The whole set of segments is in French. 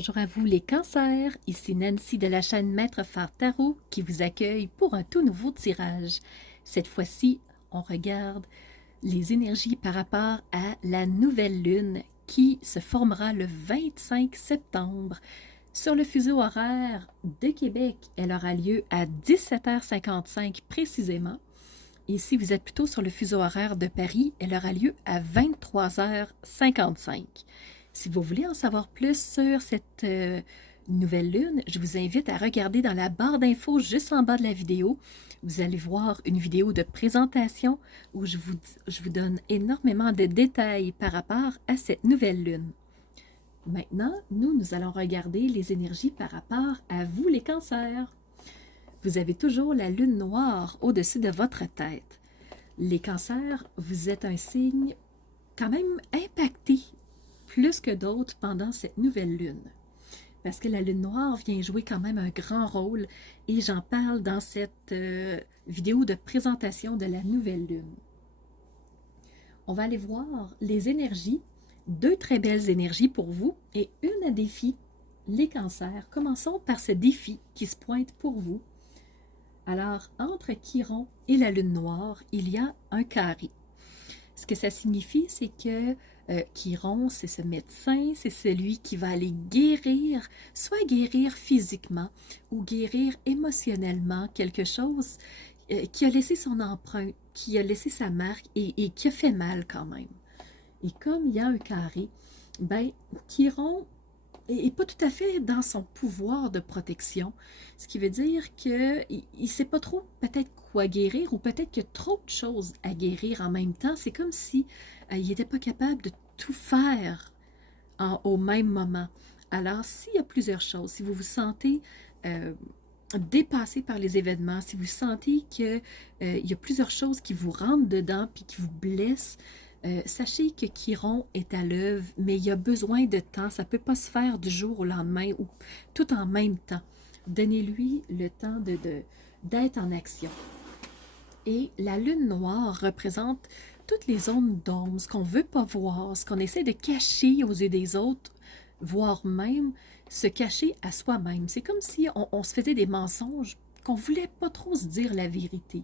Bonjour à vous les cancers, ici Nancy de la chaîne Maître Phare Tarot qui vous accueille pour un tout nouveau tirage. Cette fois-ci, on regarde les énergies par rapport à la nouvelle lune qui se formera le 25 septembre. Sur le fuseau horaire de Québec, elle aura lieu à 17h55 précisément. Et si vous êtes plutôt sur le fuseau horaire de Paris, elle aura lieu à 23h55. Si vous voulez en savoir plus sur cette nouvelle lune, je vous invite à regarder dans la barre d'infos juste en bas de la vidéo. Vous allez voir une vidéo de présentation où je vous donne énormément de détails par rapport à cette nouvelle lune. Maintenant, nous allons regarder les énergies par rapport à vous les cancers. Vous avez toujours la lune noire au-dessus de votre tête. Les cancers, vous êtes un signe quand même impacté plus que d'autres pendant cette nouvelle lune. Parce que la lune noire vient jouer quand même un grand rôle et j'en parle dans cette vidéo de présentation de la nouvelle lune. On va aller voir les énergies, deux très belles énergies pour vous et une à défi, les cancers. Commençons par ce défi qui se pointe pour vous. Alors, entre Chiron et la lune noire, il y a un carré. Ce que ça signifie, c'est que Chiron, c'est ce médecin, c'est celui qui va aller guérir, soit guérir physiquement ou guérir émotionnellement quelque chose qui a laissé son empreinte, qui a laissé sa marque et qui a fait mal quand même. Et comme il y a un carré, ben Chiron n'est pas tout à fait dans son pouvoir de protection, ce qui veut dire qu'il ne sait pas trop peut-être quoi guérir ou peut-être qu'il y a trop de choses à guérir en même temps. C'est comme si il n'était pas capable de tout faire au même moment. Alors, s'il y a plusieurs choses, si vous vous sentez dépassé par les événements, si vous sentez qu'il y a plusieurs choses qui vous rentrent dedans puis qui vous blessent, sachez que Chiron est à l'œuvre, mais il y a besoin de temps. Ça ne peut pas se faire du jour au lendemain ou tout en même temps. Donnez-lui le temps d'être en action. Et la lune noire représente toutes les zones d'ombre, ce qu'on ne veut pas voir, ce qu'on essaie de cacher aux yeux des autres, voire même se cacher à soi-même. C'est comme si on se faisait des mensonges, qu'on ne voulait pas trop se dire la vérité.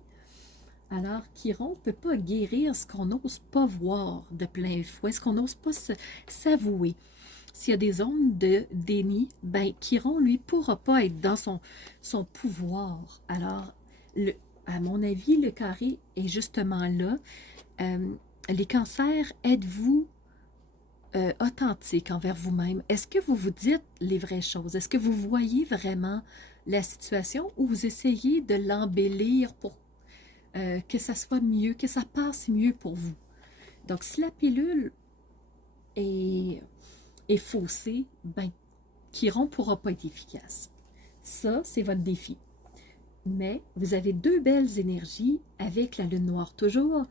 Alors, Chiron ne peut pas guérir ce qu'on n'ose pas voir de plein fouet, ce qu'on n'ose pas s'avouer. S'il y a des zones de déni, ben Chiron, lui, ne pourra pas être dans son pouvoir. Alors, à mon avis, le carré est justement là. Les cancers, êtes-vous authentique envers vous-même? Est-ce que vous vous dites les vraies choses? Est-ce que vous voyez vraiment la situation ou vous essayez de l'embellir pour que ça soit mieux, que ça passe mieux pour vous? Donc, si la pilule est faussée, ben, Chiron ne pourra pas être efficace. Ça, c'est votre défi. Mais vous avez deux belles énergies avec la lune noire toujours.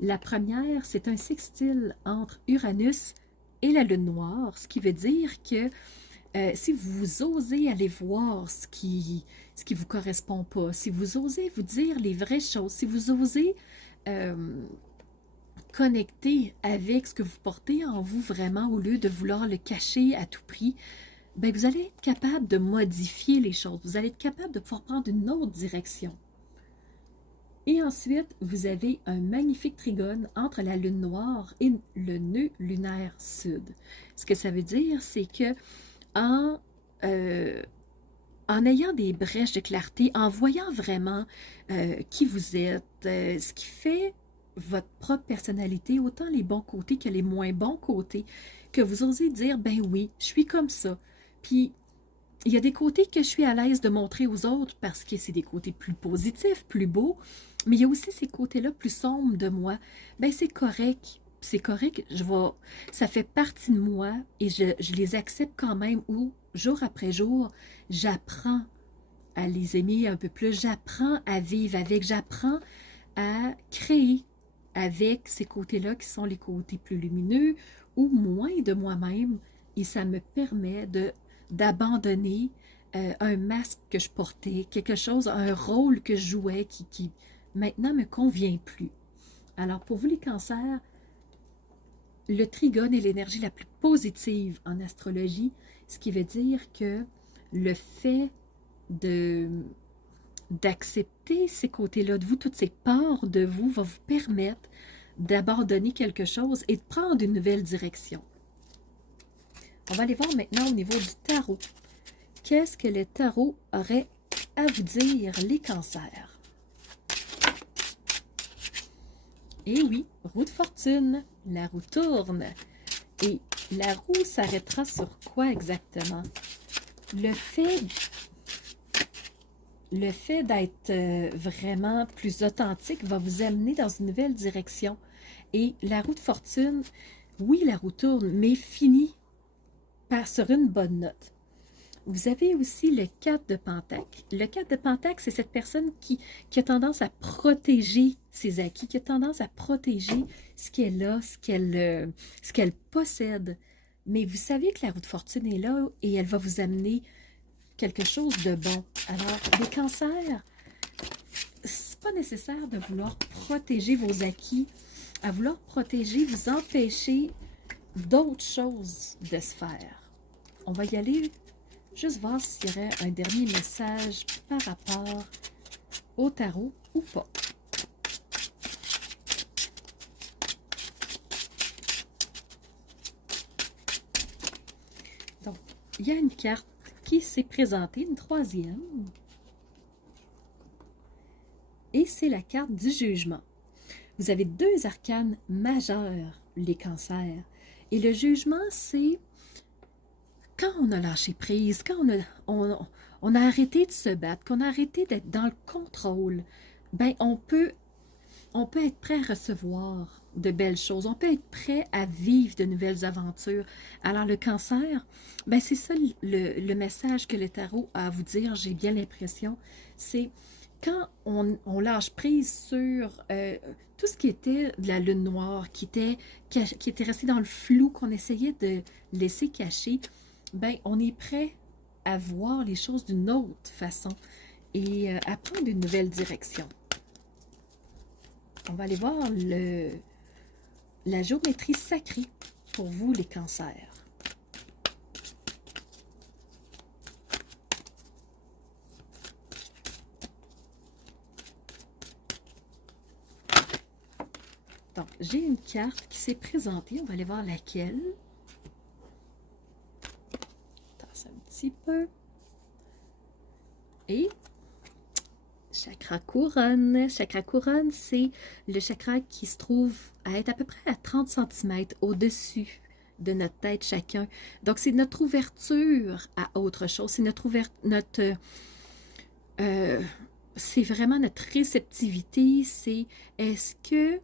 La première, c'est un sextile entre Uranus et la lune noire, ce qui veut dire que si vous osez aller voir ce qui vous correspond pas, si vous osez vous dire les vraies choses, si vous osez connecter avec ce que vous portez en vous vraiment au lieu de vouloir le cacher à tout prix, ben vous allez être capable de modifier les choses, vous allez être capable de pouvoir prendre une autre direction. Et ensuite, vous avez un magnifique trigone entre la lune noire et le nœud lunaire sud. Ce que ça veut dire, c'est que en ayant des brèches de clarté, en voyant vraiment qui vous êtes, ce qui fait votre propre personnalité, autant les bons côtés que les moins bons côtés, que vous osez dire, ben oui, je suis comme ça. Puis, il y a des côtés que je suis à l'aise de montrer aux autres parce que c'est des côtés plus positifs, plus beaux, mais il y a aussi ces côtés-là plus sombres de moi. Ben c'est correct, ça fait partie de moi et je les accepte quand même où, jour après jour, j'apprends à les aimer un peu plus, j'apprends à vivre avec, j'apprends à créer avec ces côtés-là qui sont les côtés plus lumineux ou moins de moi-même et ça me permet d'abandonner un masque que je portais, quelque chose, un rôle que je jouais qui maintenant me convient plus. Alors pour vous les cancers, le trigone est l'énergie la plus positive en astrologie. ce qui veut dire que le fait d'accepter ces côtés-là de vous, toutes ces parts de vous, va vous permettre d'abandonner quelque chose et de prendre une nouvelle direction. On va aller voir maintenant au niveau du tarot. Qu'est-ce que le tarot aurait à vous dire, les cancers? Et oui, roue de fortune, la roue tourne. Et la roue s'arrêtera sur quoi exactement? Le fait d'être vraiment plus authentique va vous amener dans une nouvelle direction. Et la roue de fortune, oui, la roue tourne, mais finit sur une bonne note. Vous avez aussi le 4 de Pentacle. Le 4 de Pentacle, c'est cette personne qui a tendance à protéger ses acquis, qui a tendance à protéger ce qu'elle a, ce qu'elle possède. Mais vous savez que la roue de fortune est là et elle va vous amener quelque chose de bon. Alors, les cancers, c'est pas nécessaire de vouloir protéger vos acquis, à vouloir protéger, vous empêcher d'autres choses de se faire. On va y aller, juste voir s'il y aurait un dernier message par rapport au tarot ou pas. Donc, il y a une carte qui s'est présentée, une troisième. Et c'est la carte du jugement. Vous avez deux arcanes majeurs, les cancers. Et le jugement, c'est quand on a lâché prise, quand on a arrêté de se battre, qu'on a arrêté d'être dans le contrôle, ben on peut être prêt à recevoir de belles choses, on peut être prêt à vivre de nouvelles aventures. Alors le cancer, ben c'est ça le message que le tarot a à vous dire, j'ai bien l'impression, c'est quand on lâche prise sur tout ce qui était de la lune noire, qui était resté dans le flou, qu'on essayait de laisser cacher, ben on est prêt à voir les choses d'une autre façon et à prendre une nouvelle direction. On va aller voir la géométrie sacrée pour vous, les cancers. Donc, j'ai une carte qui s'est présentée. On va aller voir laquelle. Attends un petit peu. Et chakra couronne. Chakra couronne, c'est le chakra qui se trouve à être à peu près à 30 cm au-dessus de notre tête chacun. Donc, c'est notre ouverture à autre chose. C'est c'est vraiment notre réceptivité. C'est est-ce que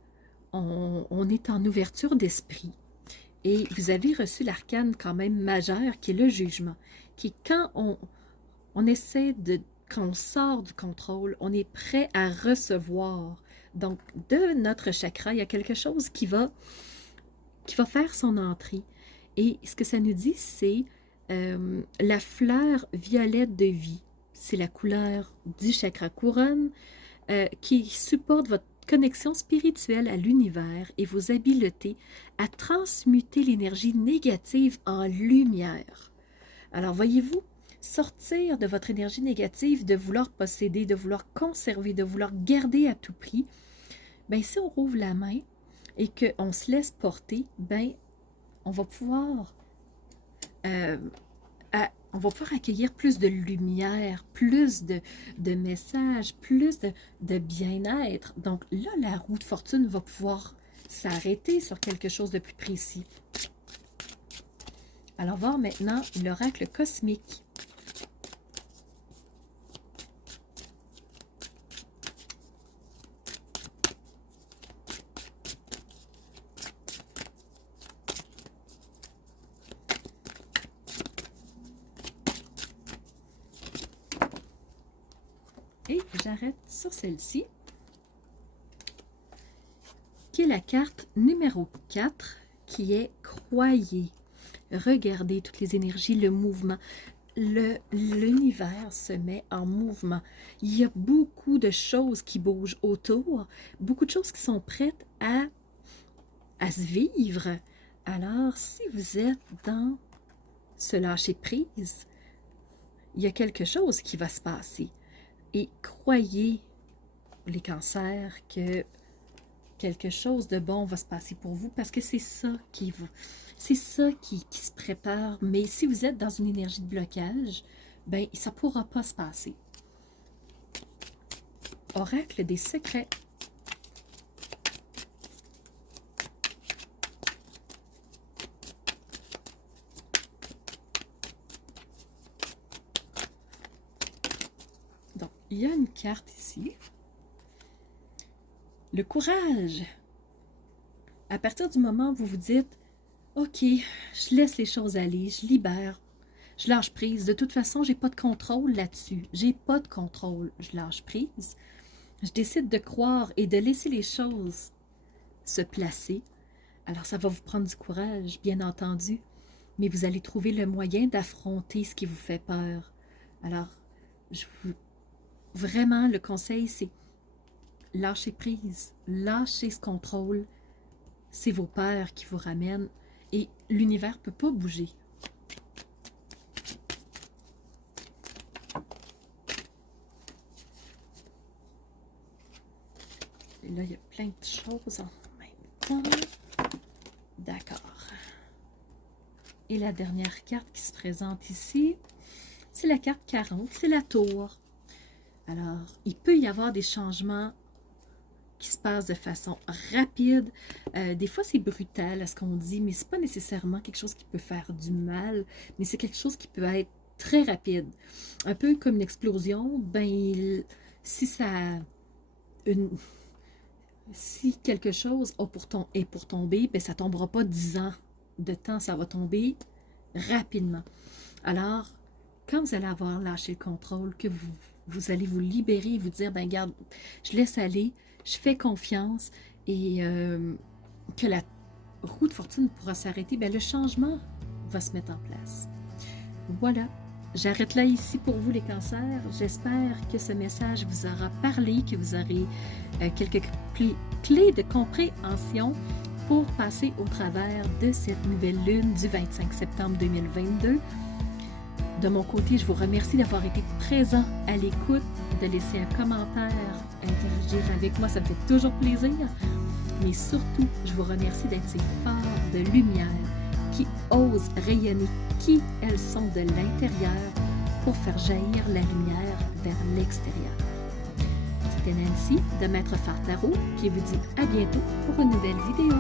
on est en ouverture d'esprit? Et vous avez reçu l'arcane quand même majeur qui est le jugement, qui est quand on essaie de quand on sort du contrôle, on est prêt à recevoir. Donc, de notre chakra, il y a quelque chose qui va faire son entrée. Et ce que ça nous dit, c'est la fleur violette de vie. C'est la couleur du chakra couronne qui supporte votre connexion spirituelle à l'univers et vos habiletés à transmuter l'énergie négative en lumière. Alors, voyez-vous, sortir de votre énergie négative, de vouloir posséder, de vouloir conserver, de vouloir garder à tout prix, bien, si on rouvre la main et qu'on se laisse porter, bien, on va pouvoir accueillir plus de lumière, plus de messages, plus de bien-être. Donc là, la roue de fortune va pouvoir s'arrêter sur quelque chose de plus précis. Alors, voir maintenant l'oracle cosmique. Et j'arrête sur celle-ci, qui est la carte numéro 4, qui est « Croyez ». Regardez toutes les énergies, le mouvement. L'univers se met en mouvement. Il y a beaucoup de choses qui bougent autour, beaucoup de choses qui sont prêtes à se vivre. Alors, si vous êtes dans se lâcher prise, il y a quelque chose qui va se passer. Et croyez, les cancers, que quelque chose de bon va se passer pour vous parce que c'est ça qui se prépare. Mais si vous êtes dans une énergie de blocage, ben ça ne pourra pas se passer. Oracle des secrets. Donc, il y a une carte ici. Le courage. À partir du moment où vous vous dites, OK, je laisse les choses aller, je libère, je lâche prise. De toute façon, j'ai pas de contrôle là-dessus. J'ai pas de contrôle. Je lâche prise. Je décide de croire et de laisser les choses se placer. Alors, ça va vous prendre du courage, bien entendu, mais vous allez trouver le moyen d'affronter ce qui vous fait peur. Alors, vraiment, le conseil, c'est lâcher prise, lâcher ce contrôle. C'est vos peurs qui vous ramènent et l'univers ne peut pas bouger. Et là, il y a plein de choses en même temps. D'accord. Et la dernière carte qui se présente ici, c'est la carte 40, c'est la tour. Alors, il peut y avoir des changements qui se passent de façon rapide. Des fois, c'est brutal à ce qu'on dit, mais ce n'est pas nécessairement quelque chose qui peut faire du mal, mais c'est quelque chose qui peut être très rapide. Un peu comme une explosion, ben, si quelque chose est pour tomber, ben, ça ne tombera pas 10 ans de temps, ça va tomber rapidement. Alors, quand vous allez avoir lâché le contrôle, que vous allez vous libérer et vous dire, ben regarde, je laisse aller, je fais confiance et que la roue de fortune pourra s'arrêter, ben le changement va se mettre en place. Voilà, j'arrête là ici pour vous les cancers. J'espère que ce message vous aura parlé, que vous aurez quelques clés de compréhension pour passer au travers de cette nouvelle lune du 25 septembre 2022. De mon côté, je vous remercie d'avoir été présent à l'écoute, de laisser un commentaire, interagir avec moi, ça me fait toujours plaisir. Mais surtout, je vous remercie d'être ces phares de lumière qui osent rayonner qui elles sont de l'intérieur pour faire jaillir la lumière vers l'extérieur. C'était Nancy de Maître Phare Tarot qui vous dit à bientôt pour une nouvelle vidéo.